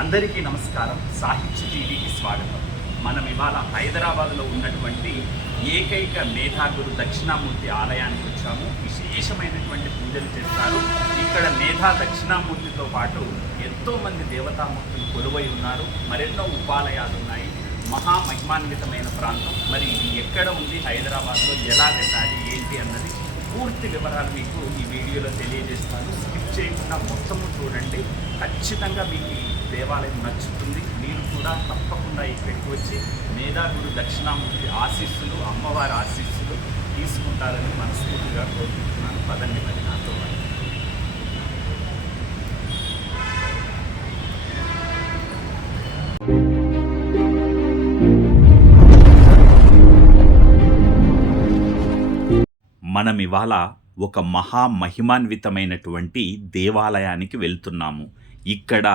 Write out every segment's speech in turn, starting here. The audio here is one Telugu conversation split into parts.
అందరికీ నమస్కారం. సాహిత్య టీవీకి స్వాగతం. మనం ఇవాళ హైదరాబాద్లో ఉన్నటువంటి ఏకైక మేధాగురు దక్షిణామూర్తి ఆలయానికి వచ్చాము. విశేషమైనటువంటి పూజలు చేస్తారు. ఇక్కడ మేధా దక్షిణామూర్తితో పాటు ఎంతోమంది దేవతామూర్తులు కొలువై ఉన్నారు. మరెన్నో ఉపాలయాలు ఉన్నాయి. మహా మహిమాన్వితమైన ప్రాంతం. మరి ఇది ఎక్కడ ఉంది? హైదరాబాద్లో ఎలా వెళ్ళాలి ఏంటి అన్నది పూర్తి వివరాలు మీకు ఈ వీడియోలో తెలియజేస్తాను. స్కిప్ చేయకుండా మొత్తము చూడండి. ఖచ్చితంగా మీకు దేవాలయం నచ్చుతుంది మీరు కూడా తప్పకుండా ఇక్కడికి వచ్చి మేధాగురు దక్షిణామూర్తి ఆశీస్సులు అమ్మవారి ఆశీస్సులు తీసుకుంటారని మనస్ఫూర్తిగా కోరుకుంటున్నాను. పదండి మరి నాతో పాటు. మనం ఇవాళ ఒక మహా మహిమాన్వితమైనటువంటి దేవాలయానికి వెళ్తున్నాము. ఇక్కడ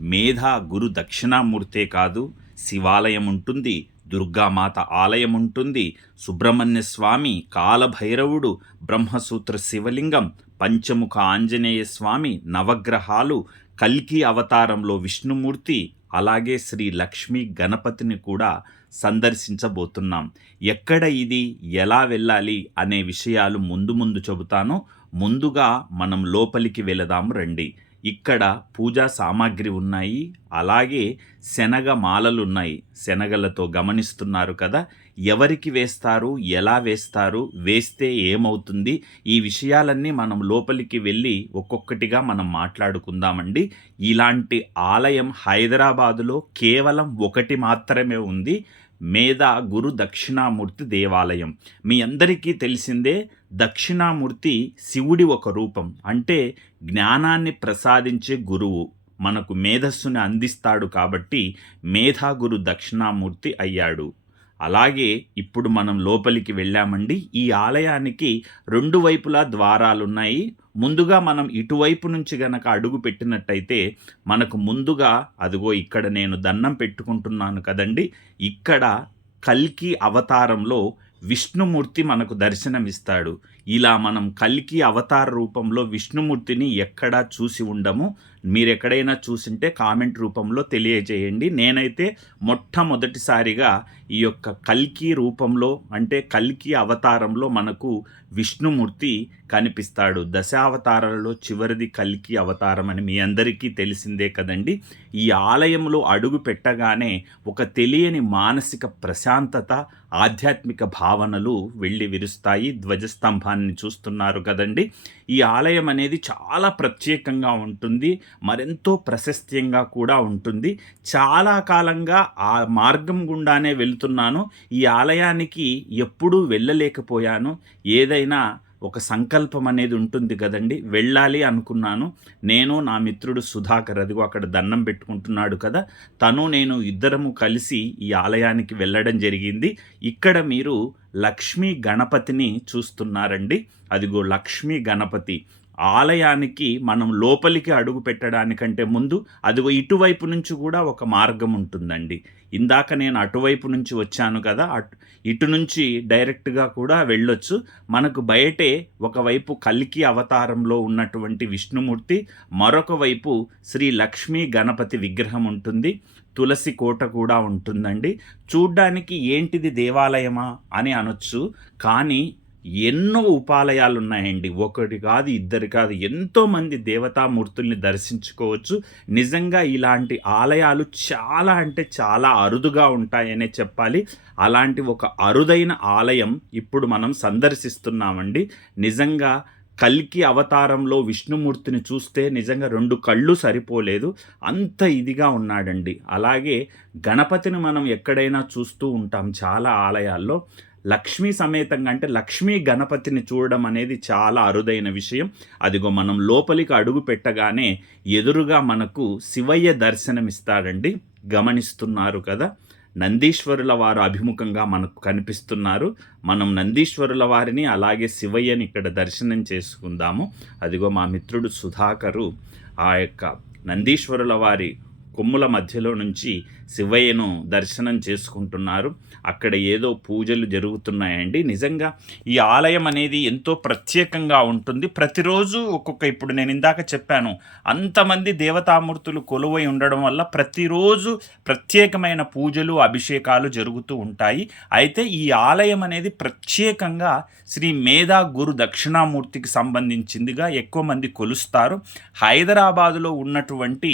మేధా గురు దక్షిణామూర్తే కాదు శివాలయం ఉంటుంది దుర్గామాత ఆలయం ఉంటుంది సుబ్రహ్మణ్య స్వామి కాలభైరవుడు బ్రహ్మసూత్ర శివలింగం పంచముఖ ఆంజనేయ స్వామి నవగ్రహాలు కల్కి అవతారంలో విష్ణుమూర్తి అలాగే శ్రీ లక్ష్మీ గణపతిని కూడా సందర్శించబోతున్నాం. ఎక్కడ ఇది ఎలా వెళ్ళాలి అనే విషయాలు ముందు ముందు చెబుతాను. ముందుగా మనం లోపలికి వెళదాము రండి. ఇక్కడ పూజా సామాగ్రి ఉన్నాయి అలాగే శనగ మాలలు ఉన్నాయి శనగలతో గమనిస్తున్నారు కదా ఎవరికి వేస్తారు ఎలా వేస్తారు వేస్తే ఏమవుతుంది ఈ విషయాలన్నీ మనం లోపలికి వెళ్ళి ఒక్కొక్కటిగా మనం మాట్లాడుకుందామండి. ఇలాంటి ఆలయం హైదరాబాదులో కేవలం ఒకటి మాత్రమే ఉంది మేధా గురు దక్షిణామూర్తి దేవాలయం. మీ అందరికీ తెలిసిందే దక్షిణామూర్తి శివుడి ఒక రూపం. అంటే జ్ఞానాన్ని ప్రసాదించే గురువు మనకు మేధస్సుని అందిస్తాడు కాబట్టి మేధాగురు దక్షిణామూర్తి అయ్యాడు. అలాగే ఇప్పుడు మనం లోపలికి వెళ్ళామండి. ఈ ఆలయానికి రెండు వైపులా ద్వారాలున్నాయి. ముందుగా మనం ఇటువైపు నుంచి గనక అడుగు పెట్టినట్టయితే మనకు ముందుగా అదిగో ఇక్కడ నేను దండం పెట్టుకుంటున్నాను కదండి ఇక్కడ కల్కి అవతారంలో విష్ణుమూర్తి మనకు దర్శనమిస్తాడు. ఇలా మనం కల్కి అవతార రూపంలో విష్ణుమూర్తిని ఎక్కడా చూసి ఉండము. మీరు ఎక్కడైనా చూసింటే కామెంట్ రూపంలో తెలియజేయండి. నేనైతే మొట్టమొదటిసారిగా ఈ యొక్క కల్కి రూపంలో అంటే కల్కి అవతారంలో మనకు విష్ణుమూర్తి కనిపిస్తాడు. దశావతారాలలో చివరిది కల్కి అవతారం అని మీ అందరికీ తెలిసిందే కదండి. ఈ ఆలయంలో అడుగు పెట్టగానే ఒక తెలియని మానసిక ప్రశాంతత ఆధ్యాత్మిక భావనలు వెళ్ళి విరుస్తాయి. ధ్వజస్తంభాన్ని చూస్తున్నారు కదండి. ఈ ఆలయం అనేది చాలా ప్రత్యేకంగా ఉంటుంది. మరెంతో ప్రశస్త్యంగా కూడా ఉంటుంది. చాలా కాలంగా ఆ మార్గం గుండానే వెళ్తున్నాను. ఈ ఆలయానికి ఎప్పుడూ వెళ్ళలేకపోయాను. ఏదైనా ఒక సంకల్పం అనేది ఉంటుంది కదండి. వెళ్ళాలి అనుకున్నాను. నేను నా మిత్రుడు సుధాకర్ అదిగో అక్కడ దండం పెట్టుకుంటున్నాడు కదా. తను నేను ఇద్దరము కలిసి ఈ ఆలయానికి వెళ్ళడం జరిగింది. ఇక్కడ మీరు లక్ష్మీ గణపతిని చూస్తున్నారండి. అదిగో లక్ష్మీ గణపతి. ఆలయానికి మనం లోపలికి అడుగు పెట్టడానికంటే ముందు అదిగో ఇటువైపు నుంచి కూడా ఒక మార్గం ఉంటుందండి. ఇందాక నేను అటువైపు నుంచి వచ్చాను కదా అటు ఇటు నుంచి డైరెక్ట్గా కూడా వెళ్ళొచ్చు. మనకు బయటే ఒకవైపు కల్కి అవతారంలో ఉన్నటువంటి విష్ణుమూర్తి మరొక వైపు శ్రీ లక్ష్మీ గణపతి విగ్రహం ఉంటుంది. తులసి కోట కూడా ఉంటుందండి. చూడ్డానికి ఏంటిది దేవాలయమా అని అనొచ్చు కానీ ఎన్నో ఉపాలయాలు ఉన్నాయండి ఒకటి కాదు ఇద్దరు కాదు ఎంతోమంది దేవతామూర్తుల్ని దర్శించుకోవచ్చు. నిజంగా ఇలాంటి ఆలయాలు చాలా అంటే చాలా అరుదుగా ఉంటాయనే చెప్పాలి. అలాంటి ఒక అరుదైన ఆలయం ఇప్పుడు మనం సందర్శిస్తున్నామండి. నిజంగా కల్కి అవతారంలో విష్ణుమూర్తిని చూస్తే నిజంగా రెండు కళ్ళు సరిపోలేదు. అంత ఇదిగా ఉన్నాడండి. అలాగే గణపతిని మనం ఎక్కడైనా చూస్తూ ఉంటాం చాలా ఆలయాల్లో. లక్ష్మీ సమేతంగా అంటే లక్ష్మీ గణపతిని చూడడం అనేది చాలా అరుదైన విషయం. అదిగో మనం లోపలికి అడుగు పెట్టగానే ఎదురుగా మనకు శివయ్య దర్శనమిస్తాడండి. గమనిస్తున్నారు కదా నందీశ్వరుల వారు అభిముఖంగా మనకు కనిపిస్తున్నారు. మనం నందీశ్వరుల వారిని అలాగే శివయ్యని ఇక్కడ దర్శనం చేసుకుందాము. అదిగో మా మిత్రుడు సుధాకరు ఆ యొక్క నందీశ్వరుల వారి కొమ్ముల మధ్యలో నుంచి శివయ్యను దర్శనం చేసుకుంటున్నారు. అక్కడ ఏదో పూజలు జరుగుతున్నాయండి. నిజంగా ఈ ఆలయం అనేది ఎంతో ప్రత్యేకంగా ఉంటుంది. ప్రతిరోజు ఒక్కొక్క ఇప్పుడు నేను ఇందాక చెప్పాను అంతమంది దేవతామూర్తులు కొలువై ఉండడం వల్ల ప్రతిరోజు ప్రత్యేకమైన పూజలు అభిషేకాలు జరుగుతూ ఉంటాయి. అయితే ఈ ఆలయం అనేది ప్రత్యేకంగా శ్రీ మేధా గురు దక్షిణామూర్తికి సంబంధించిందిగా ఎక్కువ మంది కొలుస్తారు. హైదరాబాదులో ఉన్నటువంటి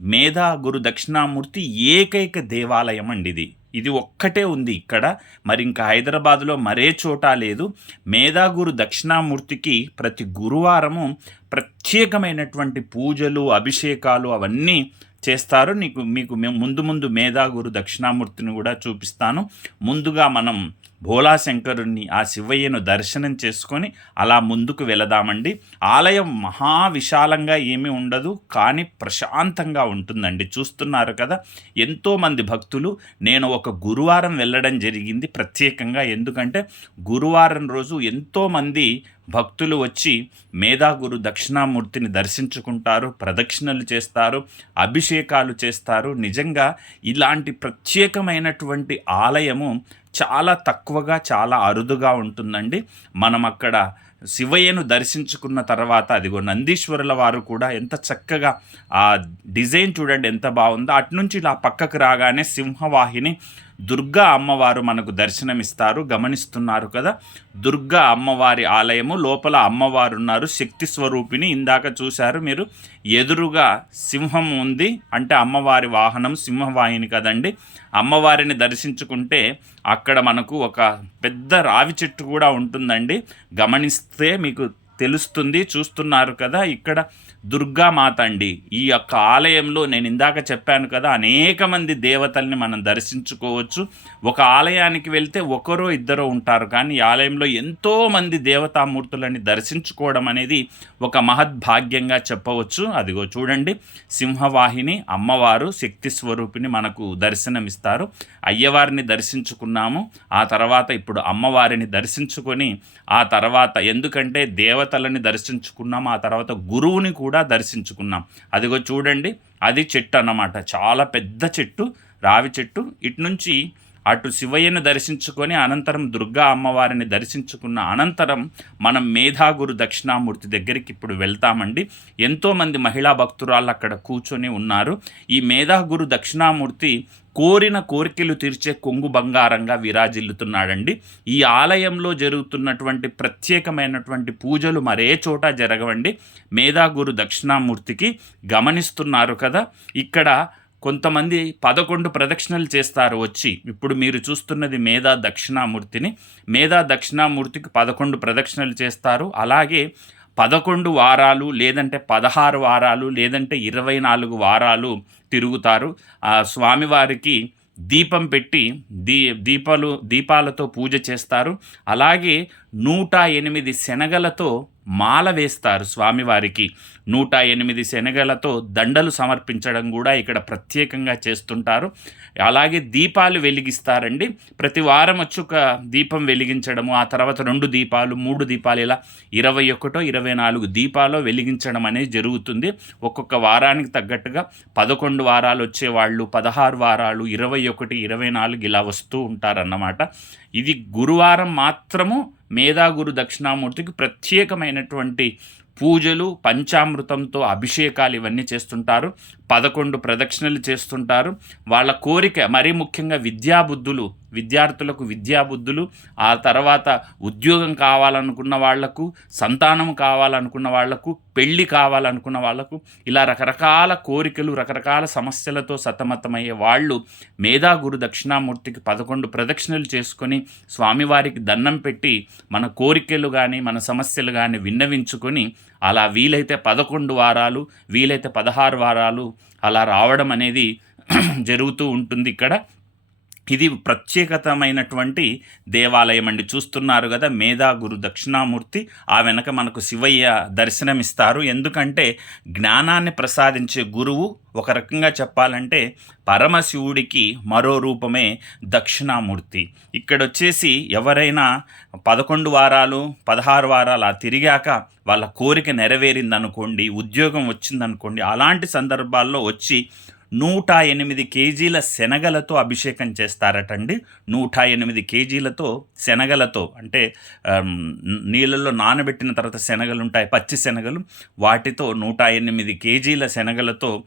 మేధా గురు దక్షిణామూర్తి ఏకైక దేవాలయం అండి ఇది. ఇది ఒక్కటే ఉంది ఇక్కడ. మరి ఇంకా హైదరాబాద్లో మరే చోట లేదు. మేధాగురు దక్షిణామూర్తికి ప్రతి గురువారము ప్రత్యేకమైనటువంటి పూజలు అభిషేకాలు అవన్నీ చేస్తారు నీకు మీకు మేము ముందు ముందు మేధాగురు దక్షిణామూర్తిని కూడా చూపిస్తాను. ముందుగా మనం భోలాశంకరుణ్ణి ఆ శివయ్యను దర్శనం చేసుకొని అలా ముందుకు వెళదామండి. ఆలయం మహా విశాలంగా ఏమీ ఉండదు కానీ ప్రశాంతంగా ఉంటుందండి. చూస్తున్నారు కదా ఎంతోమంది భక్తులు నేను ఒక గురువారం వెళ్ళడం జరిగింది ప్రత్యేకంగా. ఎందుకంటే గురువారం రోజు ఎంతోమంది భక్తులు వచ్చి మేధాగురు దక్షిణామూర్తిని దర్శించుకుంటారు ప్రదక్షిణలు చేస్తారు అభిషేకాలు చేస్తారు. నిజంగా ఇలాంటి ప్రత్యేకమైనటువంటి ఆలయము చాలా తక్కువగా చాలా అరుదుగా ఉంటుందండి. మనం అక్కడ శివయ్యను దర్శించుకున్న తర్వాత అదిగో నందీశ్వరుల వారు కూడా ఎంత చక్కగా ఆ డిజైన్ చూడండి ఎంత బాగుందో. అటునుంచి ఇలా పక్కకు రాగానే సింహవాహిని దుర్గా అమ్మవారు మనకు దర్శనమిస్తారు గమనిస్తున్నారు కదా. దుర్గా అమ్మవారి ఆలయము లోపల అమ్మవారు ఉన్నారు శక్తి స్వరూపిణి ఇందాక చూశారు మీరు. ఎదురుగా సింహం ఉంది అంటే అమ్మవారి వాహనం సింహవాహిని కదండి. అమ్మవారిని దర్శించుకుంటే అక్కడ మనకు ఒక పెద్ద రావి చెట్టు కూడా ఉంటుందండి. గమనిస్తే మీకు తెలుస్తుంది చూస్తున్నారు కదా ఇక్కడ దుర్గామాత అండి. ఈ యొక్క ఆలయంలో నేను ఇందాక చెప్పాను కదా అనేక మంది దేవతల్ని మనం దర్శించుకోవచ్చు. ఒక ఆలయానికి వెళ్తే ఒకరో ఇద్దరో ఉంటారు కానీ ఈ ఆలయంలో ఎంతో మంది దేవతామూర్తులని దర్శించుకోవడం అనేది ఒక మహద్భాగ్యంగా చెప్పవచ్చు. అదిగో చూడండి సింహవాహిని అమ్మవారు శక్తి స్వరూపిణి మనకు దర్శనమిస్తారు. అయ్యవారిని దర్శించుకున్నాము ఆ తర్వాత ఇప్పుడు అమ్మవారిని దర్శించుకొని ఆ తర్వాత ఎందుకంటే దేవతలని దర్శించుకున్నాం ఆ తర్వాత గురువుని కూడా దర్శించుకున్నాం. అదిగో చూడండి అది చెట్టు అన్నమాట. చాలా పెద్ద చెట్టు రావి చెట్టు. ఇటు నుంచి అటు శివయ్యను దర్శించుకొని అనంతరం దుర్గా అమ్మవారిని దర్శించుకున్న అనంతరం మనం మేధాగురు దక్షిణామూర్తి దగ్గరికి ఇప్పుడు వెళ్తామండి. ఎంతోమంది మహిళా భక్తురాళ్ళు అక్కడ కూర్చొని ఉన్నారు. ఈ మేధాగురు దక్షిణామూర్తి కోరిన కోరికలు తీర్చే కొంగు బంగారంగా విరాజిల్లుతున్నాడండి. ఈ ఆలయంలో జరుగుతున్నటువంటి ప్రత్యేకమైనటువంటి పూజలు మరే చోట జరగవండి. మేధాగురు దక్షిణామూర్తికి గమనిస్తున్నారు కదా. ఇక్కడ కొంతమంది పదకొండు ప్రదక్షిణలు చేస్తారు వచ్చి. ఇప్పుడు మీరు చూస్తున్నది మేధా దక్షిణామూర్తిని. మేధా దక్షిణామూర్తికి పదకొండు ప్రదక్షిణలు చేస్తారు. అలాగే పదకొండు వారాలు లేదంటే పదహారు వారాలు లేదంటే ఇరవై నాలుగు వారాలు తిరుగుతారు. ఆ స్వామివారికి దీపం పెట్టి దీ దీపాలు దీపాలతో పూజ చేస్తారు. అలాగే నూట ఎనిమిది శనగలతో మాల వేస్తారు స్వామివారికి. నూట ఎనిమిది శనగలతో దండలు సమర్పించడం కూడా ఇక్కడ ప్రత్యేకంగా చేస్తుంటారు. అలాగే దీపాలు వెలిగిస్తారండి. ప్రతి వారం వచ్చి ఒక దీపం వెలిగించడము ఆ తర్వాత రెండు దీపాలు మూడు దీపాలు ఇలా ఇరవై ఒకటో ఇరవై నాలుగు దీపాలు వెలిగించడం అనేది జరుగుతుంది. ఒక్కొక్క వారానికి తగ్గట్టుగా పదకొండు వారాలు వచ్చేవాళ్ళు పదహారు వారాలు ఇరవై ఒకటి ఇరవై నాలుగు ఇలా వస్తూ ఉంటారన్నమాట. ఇది గురువారం మాత్రము మేధాగురు దక్షిణామూర్తికి ప్రత్యేకమైనటువంటి పూజలు పంచామృతంతో అభిషేకాలు ఇవన్నీ చేస్తుంటారు. పదకొండు ప్రదక్షిణలు చేస్తుంటారు. వాళ్ళ కోరిక మరీ ముఖ్యంగా విద్యాబుద్ధులు విద్యార్థులకు విద్యాబుద్ధులు ఆ తర్వాత ఉద్యోగం కావాలనుకున్న వాళ్ళకు సంతానం కావాలనుకున్న వాళ్ళకు పెళ్ళి కావాలనుకున్న వాళ్ళకు ఇలా రకరకాల కోరికలు రకరకాల సమస్యలతో సతమతమయ్యే వాళ్ళు మేధాగురు దక్షిణామూర్తికి పదకొండు ప్రదక్షిణలు చేసుకొని స్వామివారికి దండం పెట్టి మన కోరికలు కానీ మన సమస్యలు కానీ విన్నవించుకొని అలా వీలైతే పదకొండు వారాలు వీలైతే పదహారు వారాలు అలా రావడం అనేది జరుగుతూ ఉంటుంది ఇక్కడ. ఇది ప్రత్యేకతమైనటువంటి దేవాలయం అండి. చూస్తున్నారు కదా మేధా గురు దక్షిణామూర్తి ఆ వెనక మనకు శివయ్య దర్శనమిస్తారు. ఎందుకంటే జ్ఞానాన్ని ప్రసాదించే గురువు ఒక రకంగా చెప్పాలంటే పరమశివుడికి మరో రూపమే దక్షిణామూర్తి. ఇక్కడ వచ్చేసి ఎవరైనా పదకొండు వారాలు పదహారు వారాలు తిరిగాక వాళ్ళ కోరిక నెరవేరిందనుకోండి ఉద్యోగం వచ్చిందనుకోండి అలాంటి సందర్భాల్లో వచ్చి నూట ఎనిమిది కేజీల శనగలతో అభిషేకం చేస్తారటండి. నూట ఎనిమిది కేజీలతో శనగలతో అంటే నీళ్ళల్లో నానబెట్టిన తర్వాత శనగలు ఉంటాయి పచ్చి శనగలు వాటితో నూట ఎనిమిది కేజీల శనగలతో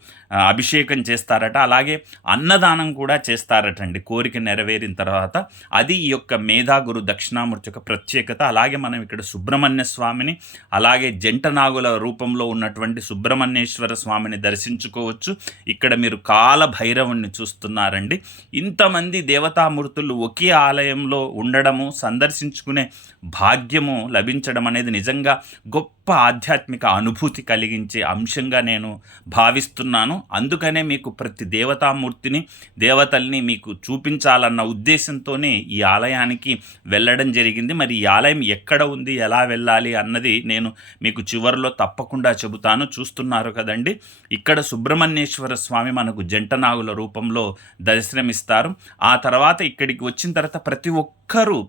అభిషేకం చేస్తారట. అలాగే అన్నదానం కూడా చేస్తారటండి కోరిక నెరవేరిన తర్వాత. అది ఈ యొక్క మేధాగురు దక్షిణామూర్తి యొక్క ప్రత్యేకత. అలాగే మనం ఇక్కడ సుబ్రహ్మణ్య స్వామిని అలాగే జంట నాగుల రూపంలో ఉన్నటువంటి సుబ్రహ్మణ్యేశ్వర స్వామిని దర్శించుకోవచ్చు. ఇక్కడ మీరు కాల భైరవుణ్ణి చూస్తున్నారండి. ఇంతమంది దేవతామూర్తులు ఒకే ఆలయంలో ఉండడము సందర్శించుకునే భాగ్యము లభించడం అనేది నిజంగా గొప్ప గొప్ప ఆధ్యాత్మిక అనుభూతి కలిగించే అంశంగా నేను భావిస్తున్నాను. అందుకనే మీకు ప్రతి దేవతామూర్తిని దేవతల్ని మీకు చూపించాలన్న ఉద్దేశంతోనే ఈ ఆలయానికి వెళ్ళడం జరిగింది. మరి ఈ ఆలయం ఎక్కడ ఉంది ఎలా వెళ్ళాలి అన్నది నేను మీకు చివరిలో తప్పకుండా చెబుతాను. చూస్తున్నారు కదండి ఇక్కడ సుబ్రహ్మణ్యేశ్వర స్వామి మనకు జంటనాగుల రూపంలో దర్శనమిస్తారు. ఆ తర్వాత ఇక్కడికి వచ్చిన తర్వాత ప్రతి ఒక్కరూ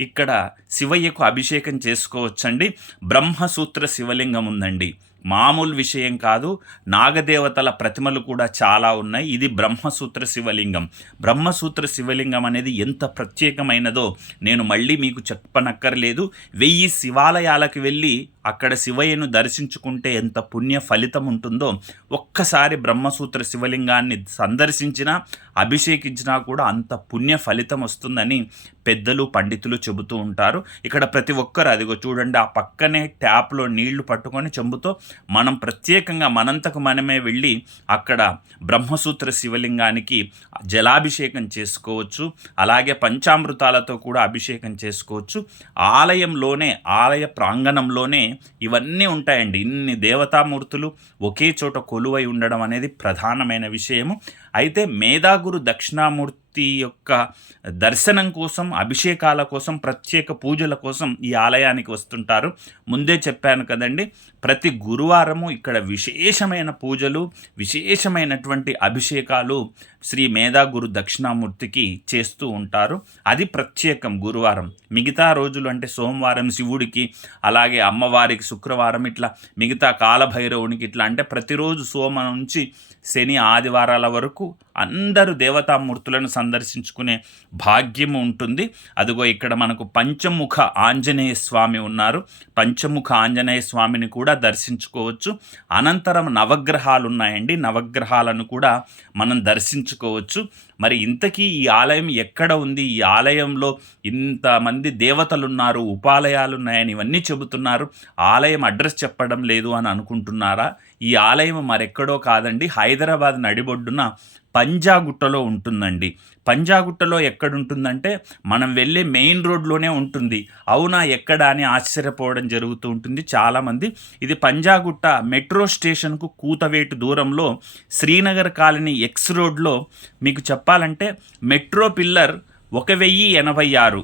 ఇక్కడ శివయ్యకు అభిషేకం చేసుకోవచ్చండి. బ్రహ్మసూత్ర శివలింగం ఉందండి. మామూలు విషయం కాదు నాగదేవతల ప్రతిమలు కూడా చాలా ఉన్నాయి. ఇది బ్రహ్మసూత్ర శివలింగం. బ్రహ్మసూత్ర శివలింగం అనేది ఎంత ప్రత్యేకమైనదో నేను మళ్ళీ మీకు చెప్పనక్కర్లేదు. వెయ్యి శివాలయాలకు వెళ్ళి అక్కడ శివయ్యను దర్శించుకుంటే ఎంత పుణ్య ఫలితం ఉంటుందో ఒక్కసారి బ్రహ్మసూత్ర శివలింగాన్ని సందర్శించినా అభిషేకించినా కూడా అంత పుణ్య ఫలితం వస్తుందని పెద్దలు పండితులు చెబుతూ ఉంటారు. ఇక్కడ ప్రతి ఒక్కరు అదిగో చూడండి ఆ పక్కనే ట్యాప్లో నీళ్ళు పట్టుకొని చెంబుతో మనం ప్రత్యేకంగా మనంతకు మనమే వెళ్ళి అక్కడ బ్రహ్మసూత్ర శివలింగానికి జలాభిషేకం చేసుకోవచ్చు అలాగే పంచామృతాలతో కూడా అభిషేకం చేసుకోవచ్చు. ఆలయంలోనే ఆలయ ప్రాంగణంలోనే ఇవన్నీ ఉంటాయండి. ఇన్ని దేవతామూర్తులు ఒకే చోట కొలువై ఉండడం అనేది ప్రధానమైన విషయము. అయితే మేధాగురు దక్షిణామూర్తి యొక్క దర్శనం కోసం అభిషేకాల కోసం ప్రత్యేక పూజల కోసం ఈ ఆలయానికి వస్తుంటారు. ముందే చెప్పాను కదండి ప్రతి గురువారము ఇక్కడ విశేషమైన పూజలు విశేషమైనటువంటి అభిషేకాలు శ్రీ మేధాగురు దక్షిణామూర్తికి చేస్తూ ఉంటారు. అది ప్రత్యేకం గురువారం. మిగతా రోజులు అంటే సోమవారం శివుడికి అలాగే అమ్మవారికి శుక్రవారం ఇట్లా మిగతా కాలభైరవునికి ఇట్లా అంటే ప్రతిరోజు సోమ నుంచి శని ఆదివారాల వరకు అందరూ దేవతామూర్తులను సందర్శించుకునే భాగ్యం ఉంటుంది. అదిగో ఇక్కడ మనకు పంచముఖ ఆంజనేయ స్వామి ఉన్నారు. పంచముఖ ఆంజనేయ స్వామిని కూడా దర్శించుకోవచ్చు. అనంతరం నవగ్రహాలు ఉన్నాయండి నవగ్రహాలను కూడా మనం దర్శించుకోవచ్చు. మరి ఇంతకీ ఈ ఆలయం ఎక్కడ ఉంది? ఈ ఆలయంలో ఇంతమంది దేవతలు ఉన్నారు ఉపాలయాలు ఉన్నాయని ఇవన్నీ చెబుతున్నారు. ఆలయం అడ్రస్ చెప్పడం లేదు అని అనుకుంటున్నారా? ఈ ఆలయం మరెక్కడో కాదండి హైదరాబాద్ నడిబొడ్డున పంజాగుట్టలో ఉంటుందండి. పంజాగుట్టలో ఎక్కడుంటుందంటే మనం వెళ్ళే మెయిన్ రోడ్లోనే ఉంటుంది. అవునా ఎక్కడ అని ఆశ్చర్యపోవడం జరుగుతూ ఉంటుంది చాలామంది. ఇది పంజాగుట్ట మెట్రో స్టేషన్కు కూతవేటు దూరంలో శ్రీనగర్ కాలనీ ఎక్స్ రోడ్లో మీకు చెప్పాలంటే మెట్రో పిల్లర్ ఒక వెయ్యి ఎనభై ఆరు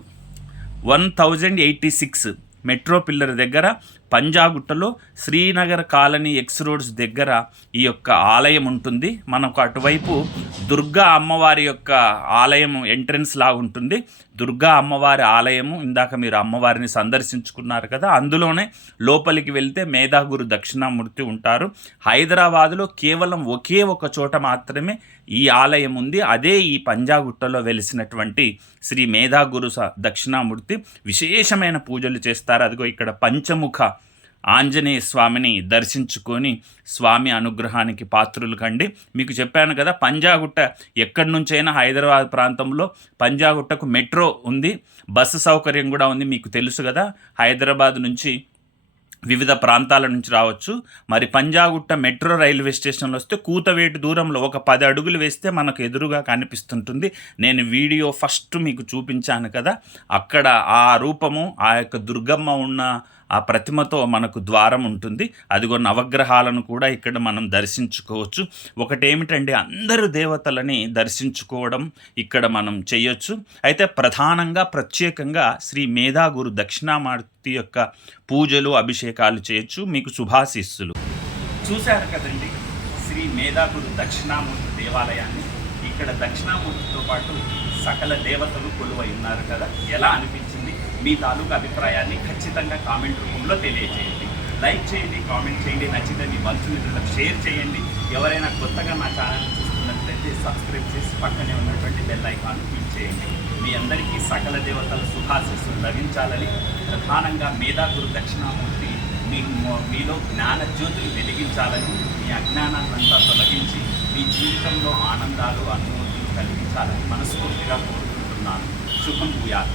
one thousand eighty six metro pillar దగ్గర పంజాగుట్టలో శ్రీనగర్ కాలనీ ఎక్స్ రోడ్స్ దగ్గర ఈ యొక్క ఆలయం ఉంటుంది. మనకు అటువైపు దుర్గా అమ్మవారి యొక్క ఆలయం ఎంట్రన్స్ లాగా ఉంటుంది. దుర్గా అమ్మవారి ఆలయము ఇందాక మీరు అమ్మవారిని సందర్శించుకున్నారు కదా అందులోనే లోపలికి వెళ్తే మేధాగురు దక్షిణామూర్తి ఉంటారు. హైదరాబాదులో కేవలం ఒకే ఒక చోట మాత్రమే ఈ ఆలయం ఉంది. అదే ఈ పంజాగుట్టలో వెలిసినటువంటి శ్రీ మేధాగురు స- దక్షిణామూర్తి. విశేషమైన పూజలు చేస్తారు. అదిగో ఇక్కడ పంచముఖ ఆంజనేయ స్వామిని దర్శించుకొని స్వామి అనుగ్రహానికి పాత్రులు కండి. మీకు చెప్పాను కదా పంజాగుట్ట ఎక్కడి నుంచైనా హైదరాబాద్ ప్రాంతంలో పంజాగుట్టకు మెట్రో ఉంది బస్సు సౌకర్యం కూడా ఉంది మీకు తెలుసు కదా. హైదరాబాద్ నుంచి వివిధ ప్రాంతాల నుంచి రావచ్చు. మరి పంజాగుట్ట మెట్రో రైల్వే స్టేషన్లో వస్తే కూతవేటు దూరంలో ఒక పది అడుగులు వేస్తే మనకు ఎదురుగా కనిపిస్తుంటుంది. నేను వీడియో ఫస్ట్ మీకు చూపించాను కదా. అక్కడ ఆ రూపము ఆ యొక్క దుర్గమ్మ ఉన్న ఆ ప్రతిమతో మనకు ద్వారం ఉంటుంది. అదిగో నవగ్రహాలను కూడా ఇక్కడ మనం దర్శించుకోవచ్చు. ఒకటేమిటండి అందరు దేవతలని దర్శించుకోవడం ఇక్కడ మనం చేయొచ్చు. అయితే ప్రధానంగా ప్రత్యేకంగా శ్రీ మేధాగురు దక్షిణామూర్తి యొక్క పూజలు అభిషేకాలు చేయొచ్చు మీకు శుభాశీస్సులు. చూశారు కదండి శ్రీ మేధాగురు దక్షిణామూర్తి దేవాలయాన్ని. ఇక్కడ దక్షిణామూర్తితో పాటు సకల దేవతలు కొలువై ఉన్నారు కదా. ఎలా అనిపించింది? మీ తాలూకు అభిప్రాయాన్ని ఖచ్చితంగా కామెంట్ రూపంలో తెలియజేయండి లైక్ చేయండి కామెంట్ చేయండి నచ్చితే మీ మిత్రులకు షేర్ చేయండి. ఎవరైనా కొత్తగా నా ఛానల్ చూస్తున్నట్లయితే సబ్స్క్రైబ్ చేసి పక్కనే ఉన్నటువంటి బెల్ ఐకాన్ క్లిక్ చేయండి. మీ అందరికీ సకల దేవతల శుభాశిస్సులు లభించాలని ప్రధానంగా మేధాగురు దక్షిణామూర్తి మీ మీలో జ్ఞాన జ్యోతులు వెలిగించాలని మీ అజ్ఞానాన్నంతా తొలగించి మీ జీవితంలో ఆనందాలు అనుభూతులు కలిగించాలని మనస్ఫూర్తిగా కోరుకుంటున్నాను. శుభం భూయాలు